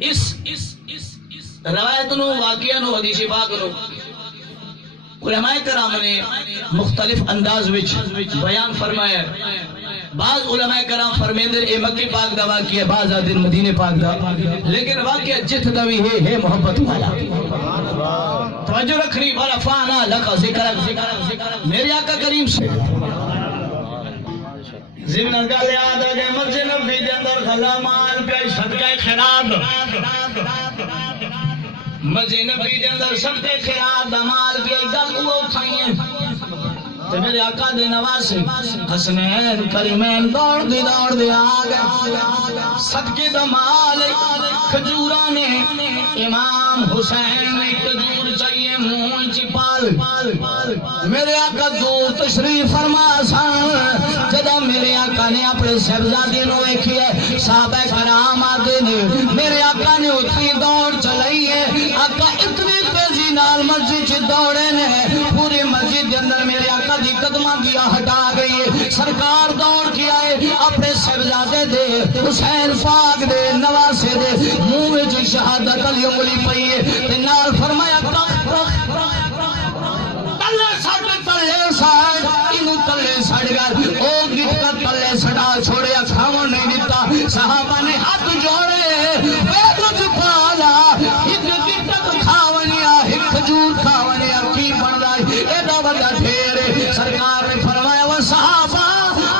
اس روایت نو واقعہ نو حدیث پاک نو علماء کرام نے مختلف انداز وچ بیان فرمایا ہے۔ بعض علماء کرام فرمیندے اے مکی پاک دا واقعہ، بعض آدھر مدینے پاک دا، لیکن واقعہ جت دا بھی ہے محبت والا۔ توجہ رکھنی والا فانا لکا ذکر میرے آقا کریم سے زمین گل یاد آ گئے مسجد نبی دے اندر خلا مال پہ صدقہ خیرات، مسجد نبی دے اندر صدقہ خیرات دا مال پہ گل وہ اٹھائیں تے میرے آقا دے نواسے حسنین کریمین دوڑ دے آ گئے صدقے دا مال کھجورا نے امام حسین نے کھجور چاہیے منہ چپال میرے آقا دور تشریف فرما سن جدا میرے آقا نے اپنے صاحبزادے نو ویکھی ہے صحابہ کرام آتے نے میرے آقا نے اتنی دوڑ چلائی ہے آقا اتنی تیزی نال مسجد چ دوڑے نے پوری مسجد کے اندر میرے آقا دی قدمہ دیا ہٹا گئی ہے سرکار دوڑ کے آئے اپنے صاحبزادے دے حسین پاک دے نواسے دے منہ وچ شہادت علی ملی پئی ہے تے نال فرمایا تلے سڑ گئے او گٹ کا تلے سڑا چھوڑیا کھاون نہیں دیتا صحابہ نے ہاتھ جوڑے اے تجھ پالا ایک گٹ کھاونیا ایک کھجور کھاونیا کی بندا اے دا بڑا ڈھیر سرکار نے فرمایا وہ صحابہ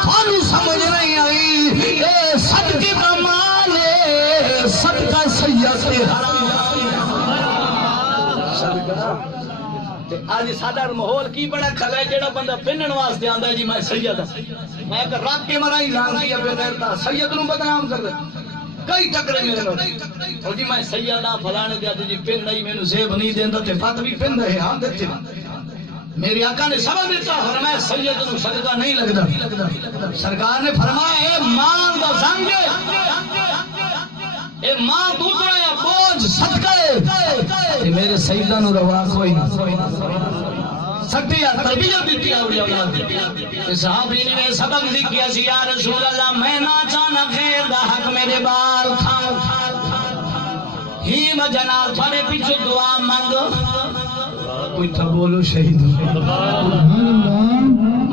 تھانو سمجھ نہیں آئی اے صدقے کا مال ہے صدقہ سید حرام آج سادہ ماحول کی بڑا کھلا ہے جیڑا بندہ پہنن واسطے آندا ہے جی میں سید ہاں میں اگر رات کے مرائی لان کیا بے غیرتا سید نو بدنام کر دے کئی ٹکرے میرے نال او جی میں سید ہاں فلانے دے جی پہن نہیں مینوں زیب نہیں دیندا تے پت بھی پہن رہے ہاں دتے میرے آقا نے سبب دیتا فرمایا سید نو صدقہ نہیں لگدا سرکار نے فرمایا اے مال دا زنگ اے ماں دوسرا یا بوجھ صدقہ ہے میرے سیدہ نو روا کوئی سکتی ہے تربیت دیتی ہے اولیاء اللہ صحابی نے سبق لکھیا سی یا رسول اللہ میں نہ چاہنا خیر دا حق میرے بال کھاؤں ہی مجنا تھوڑے پیچھے دعا مانگو کوئی تھا بولو شہید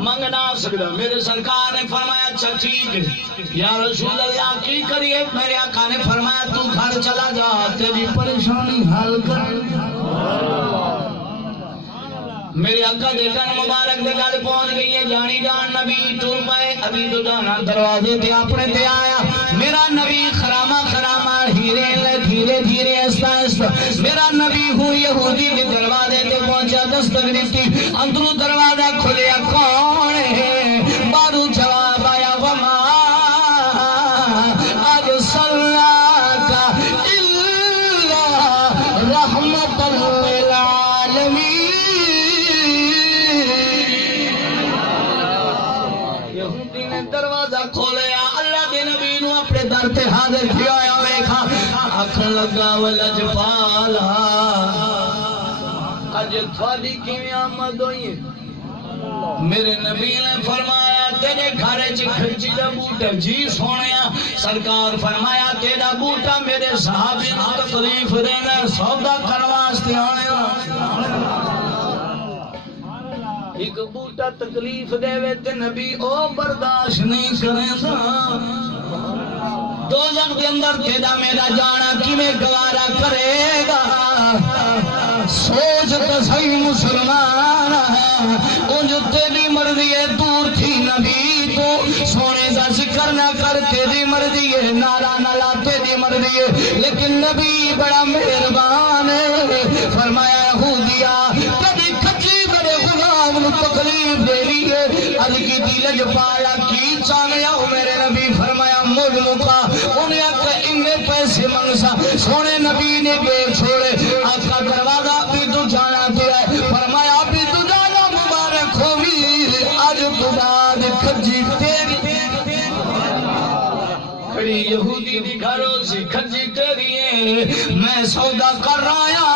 منگنا سکتا میرے سرکار نے فرمایا اچھا ٹھیک یا رسول اللہ کی کریے میرے آقا نے فرمایا تو گھر چلا جا تیری پریشانی حل کر میرے آقا دے کن مبارک دے گل پہنچ گئی ہے جانی جان نبی ٹور پائے ابھی تو جانا دروازے تے اپنے تے آیا میرا نبی خرامہ خرامہ دھیرے دھیرے ایستا ایستا میرا نبی ہوں یہودی کے دروازے تے پہنچا دستگری تھی اندروں دروازہ کھلیا کون ہے بارو جواب آیا وما ارسلناک الا رحمت للعالمین یہودی نے دروازہ کھولیا اللہ دے نبی نو اپنے در تے حاضر کیا ویکھا آکھن لگا ولج پالا اج تھوڑی کیویں آمد ہوئی ہے میرے نبی نے فرمایا تیرے گھر چ کھجی دا بوٹا جی سونیا سرکار فرمایا تیرا بوٹا میرے صحابی نو تکلیف دینا سودا کرن واسطے آیا ایک بوٹا تکلیف دے وے تے نبی او برداشت نہیں کریندا دوزخ دے اندر تیرا میرا جانا کیویں گوارا کرے گا سوچ تو صحیح مسلمان انج تیری مرضی ہے دور تھی نبی تو سونے دا ذکر نہ کر تیری مرضی ہے نالا نالا تیری مرضی ہے لیکن نبی بڑا مہربان ہے فرمایا یہودیا کبھی کھچی میرے غلام نو تکلیف دے لیے عرض کی دلج پایا کی چاہیا میرے نبی فرمایا مجھ مکا انہیں آقا انہیں پیسے منگسا سونے نبی نے بے چھوڑے آقا دروازہ بھی تو جانا دیا ہے فرمایا بھی تو جانا مبارک ہو ویر آج تو بعد کھجی تیری کڑی یہودی دی گھروں سے کھجی تیری ہے میں سودا کر رہا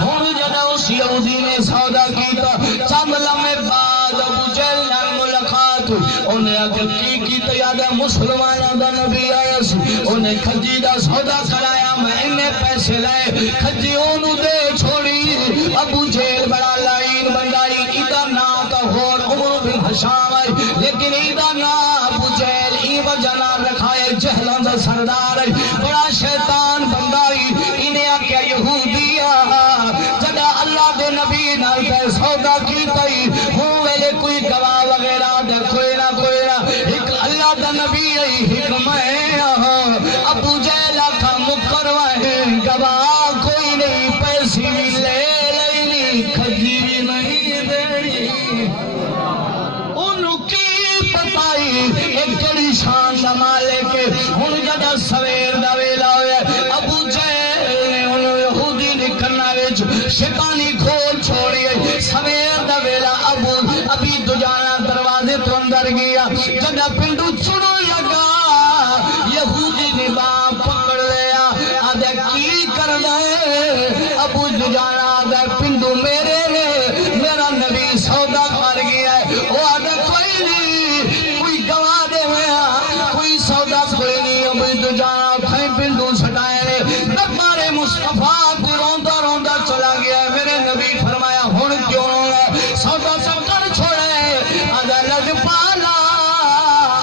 ہوں جدہ اس یہودی نے سودا کیتا چند لمحے بعد ابو جہل نال ملاقات انہیں آگے کی تیادہ مسلمانہ دا نبی آیا سی انہیں کھجی دا سودا کرایا میں انہیں پیسے لائے کھجی اونوں دے چھوڑی ابو جہل بڑا لائن بندائی ایدہ نا تا ہور عمر بن حشام آئی لیکن ایدہ نا ابو جہل ای وجہ نہ رکھائے جہلان دا سردار آئی بڑا شیطان بندائی انہیں آکیا یہودیا جدا اللہ دے نبی نال پہ سودا کی تئی ہوں ویلے کوئی گواہ وغیرہ دے کوئی نہ ایک اللہ دا نبی آئی حکمہ ابو جہل کا مکروہ گواہ کوئی نہیں پیسی بھی لے لینی کھجی بھی نہیں دینی انہوں کی پتائی ایک کڑی شان دا مالک ہن جدا سویر دا ویلا ہوئے ابو جہل نے انہوں یہودی نکلنا وچ شیطانی کھول چھوڑی سویر دا ویلا ابی دجانا دروازے تو اندر گیا جدا پنڈو چڑو لگا یہودی نے باپ پکڑ لیا آدھے کی کر دے ابو دجانا آدھے پنڈو میرے میرا نبی سودا کر گیا ہے وہ آدھے کوئی نہیں کوئی گواہ دے ہویا کوئی سودا کوئی نہیں ابو دجانا کھائیں پنڈو سٹائے دربار مصطفیٰ کو روندہ روندہ چلا گیا ہے میرے نبی فرمایا ہن کیوں سودا سے کر چھوڑے آدھے لگ پالا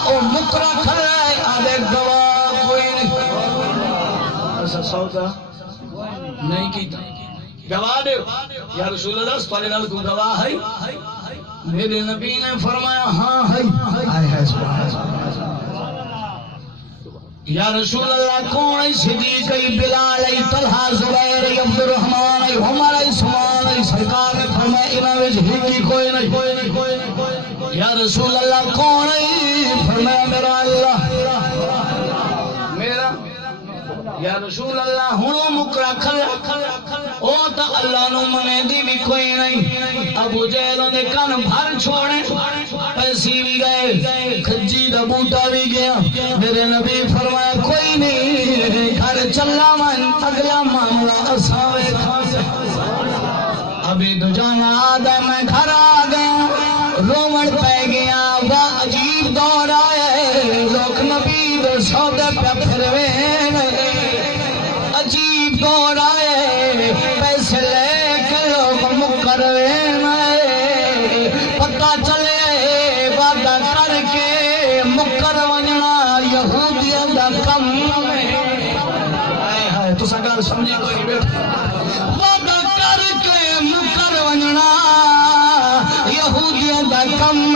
او مکرہ کھلے آدھے گواہ کوئی نہیں ایسا سودا نہیں کیتا گواہ دے یا رسول اللہ سپارے نال کو گواہ ہے میرے نبی نے فرمایا ہاں ہے یا رسول اللہ کون ہے صدیق ای بلال ای طلحہ زبیر ای عبد الرحمن ای عمر ای عثمان ای سرکار نے فرمایا انہاں وچ ہی کوئی نہیں یا رسول اللہ کون ہے فرمایا میرا اللہ میرا یا رسول اللہ ہنو مکرہ کھلا او تا اللہ نو منے دی بھی کوئی نہیں ابو جہلوں نے کن بھر چھوڑے پیسی بھی گئے کھجی دا بوٹا بھی گیا میرے نبی فرمایا کوئی نہیں گھر چلا من اگلا معاملہ اساوے کھاسے ابھی دجانا آدھا میں گھر آ گیا رومن پہ گیا وہ عجیب دور آئے لوگ نبی دو سودے پہ پھروین عجیب دور آئے پیسے لے کے لوگ مکروین پتہ چلے وعدہ کر کے مکروینہ یہودیاں دا کم ہے تو سکار سمجھی کوئی بیٹھا وعدہ کر کے مکروینہ یہودیاں دا کم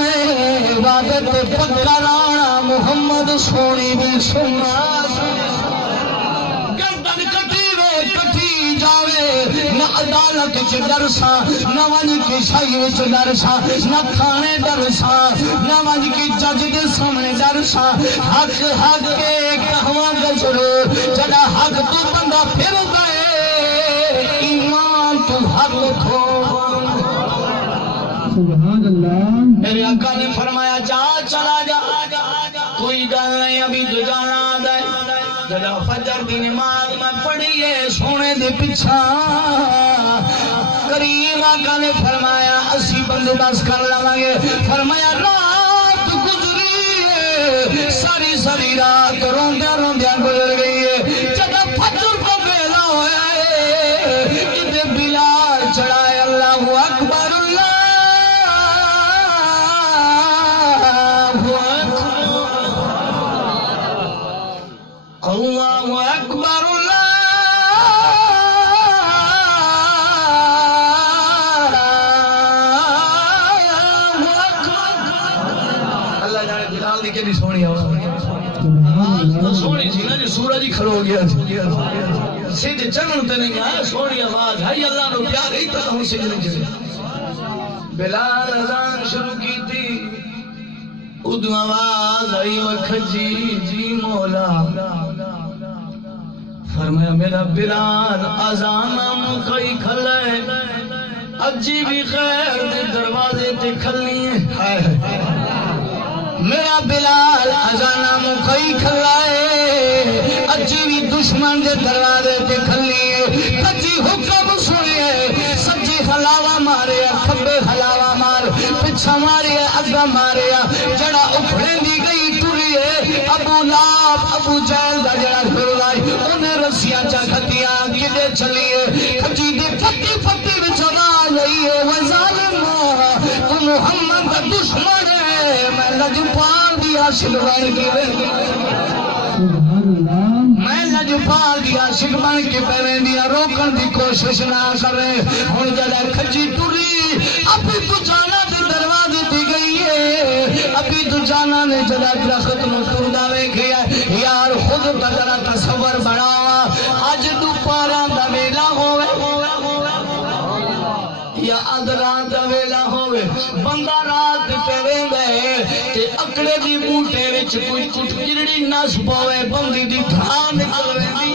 وعدت پکرانا محمد سونی بھی سننا گردن کٹی وے کٹی جاوے نہ عدالت چ درسا نہ ون کی شاہی وچ درسا نہ کھانے درسا نہ ون کی جج دے سامنے درسا حق حق کے کہواں گزرو جڑا حق تو بندہ پھر گئے ایمان تو حق کھو سبحان اللہ میرے آقا نے فرمایا جا چلا جا کوئی گل نہیں ابھی دجانا دے جدا فجر دی نماز میں پڑھیے سونے دے پچھا کریم آقا نے فرمایا اسی بندوبست کر لواں گے فرمایا رات گزری ساری ساری رات روندیا روندیا گزر گئی ہے جدا فجر کو ویلا ہویا ہے ادھر بلال چڑھائے اللہ اکبر اللہ اللہ اکبر اللہ جانے بلال دی کتنی سونی آواز سونی تھی نا جو سورج ہی کھڑو گیا سیدھے چنن تے نہیں آیا سونی آواز ہے اللہ نو پیار ہی تو ہم سجن کے بلال اذان شروع کی تھی ادو آواز آئی وکھجی جی مولا فرمایا میرا بلال اذان مکئی کھلے اجی بھی خیر دے دروازے تے کھلی ہے میرا بلال اذان مکئی کھلے اجی بھی دشمن دے دروازے تے کھلی ہے کجی حکم سنیے سجی حلاوہ مارے کھبے حلاوہ مار پچھا مارے اگا مارے جڑا اکھڑے دی گئی ٹوری ہے ابو لاب ابو جہل دا جڑا پھر لائی انہیں رسیاں چا کھتیاں کدے چلیے کھجی دے پتی پتی وچ آواز آئی ہے وہ ظالم تو محمد دا دشمن ہے میں لجپال دی عاشق بن کے میں لجپال دی عاشق بن کے پیوندیاں روکن دی کوشش نہ کرے ہن جڑا کھجی ٹری ابھی تو جانا دے دروازے تے گئی ہے ابھی تو جانا نے جڑا درخت نو ٹردا ویکھیا یار خود ذرا تصور بناوا اج دوپہر دا ویلا ہوے یا اد رات دا ویلا ہوے بندہ رات تے ویندا ہے تے اکڑے دی بوٹے وچ کوئی کٹکڑی نس پوے بندی دی دھا نکل ویندی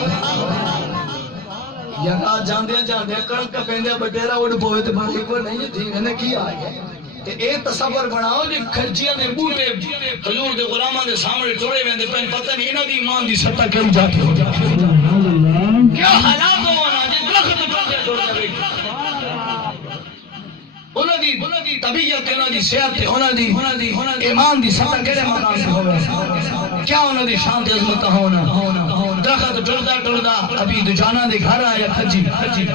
یا رات جاندے جاندے کڑک پیندے بٹیرا اڑ پوے تے باقی کوئی نہیں تھی نے کی آ گیا تے اے تصور بناؤ جی کھجیاں دے بوٹے حضور دے غلاماں دے سامنے ٹوڑے ویندے پن پتہ نہیں انہاں دی ایمان دی سطح کیوں جاتی ہو کیا حالات ہونا جی درخت ٹوڑے انہاں دی طبیعت انہاں دی صحت انہاں دی ایمان دی سطح کیڑے مقام سے ہوے کیا انہاں دی شان تے عظمت ہونا درخت ٹردا ٹردا ابھی دجانا دے گھر آیا کھجی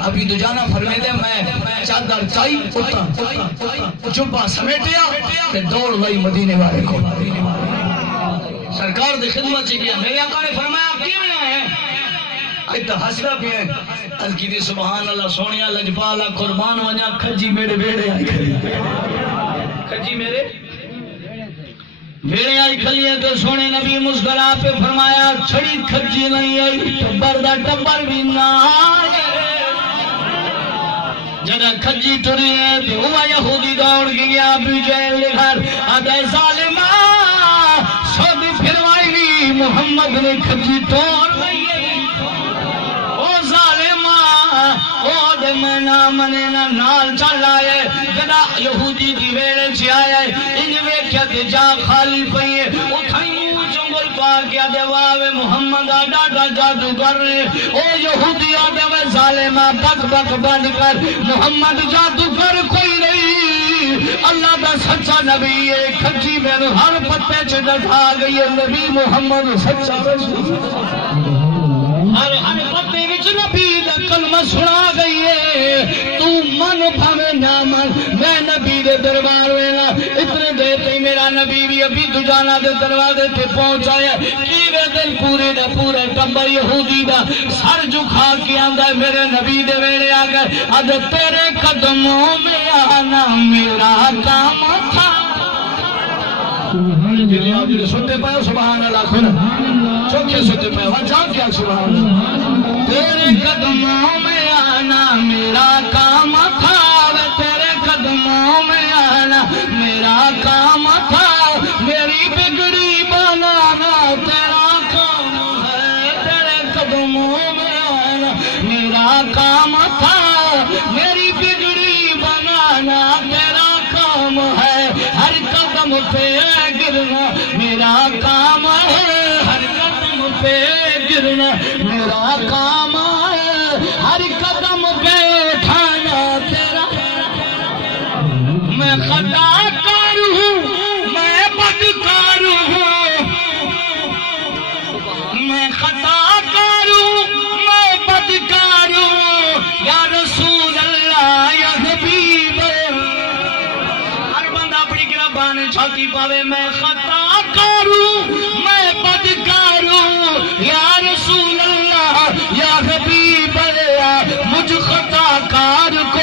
ابھی دجانا فرمے دے میں چادر چائی اتا جبا سمیٹیا تے دوڑ گئی مدینے والے کو سرکار دی خدمت چ گیا میرے آقا نے فرمایا آپ کیویں آئے ہیں ایت ہسدا پیا الکی دی سبحان اللہ سونیا لجپالا قربان ونجا کھجی میرے بیڑے آئی کھڑی کھجی میرے بیڑے آئی کھڑی ہے تو سونے نبی مسکرا پہ فرمایا چھڑی کھجی نہیں آئی ٹبر دا ٹبر بھی نہ جگہ کھجی ٹری ہے تو ہوا یہودی دوڑ گیا ابو جہل کے گھر آدھے ظالمہ سودی پھروائی لی محمد نے کھجی توڑ گئی میں نام منینا نال چل آئے جدا یہودی دی ویڑے چی آئے انج ویکھیا تے جا خالی پئیے اٹھائی چنگل پا کیا دیواوے محمد آڈا جادو کر رہے او یہودی آدھے وے ظالمہ بک بک بند کر محمد جادو کر کوئی نہیں اللہ دا سچا نبی ہے کھجی میں ہر پتے چ ڈٹھا گئی ہے نبی محمد سچا رسول ہر پتے وچ نبی دا کلمہ سنا گئی ہے تو من بھاوے نہ من میں نبی دے دربار ویلا اتنے دیر تے میرا نبی بھی ابھی دجانا دے دروازے تے پہنچایا کیوے دل پورے دا پورا ٹبر یہودی دا سر جھکا کے آندا ہے میرے نبی دے ویڑے آ گئے اد تیرے قدموں میں آنا میرا کام تھا سنتے پائے سبحان اللہ کھنا چوکے سنتے پائے وہاں جان کیا سبحان اللہ تیرے قدموں میں آنا میرا کام تھا تیرے قدموں میں آنا میرا کام تھا میری بگڑی بنانا تیرا کام ہے تیرے قدموں میں آنا میرا کام تھا میری بگڑی بنانا تیرا کام ہے ہر قدم پہ گرنا میرا کام ہے ہر قدم پہ گرنا میرا کام ہے ہر قدم پہ اٹھانا تیرا میں خطا کار ہوں میں بدکار ہوں میں خطا کار ہوں میں بدکار ہوں یا رسول اللہ یا حبیب ہر بندہ اپنی گربان چھاتی پاوے میں خطا کار ہوں میں بدکار ہوں یا رسول اللہ یا حبیب اللہ مجھ خطا کار کو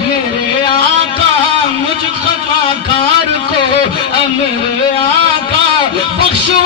میرے آقا مجھ خطا کار کو میرے آقا بخشو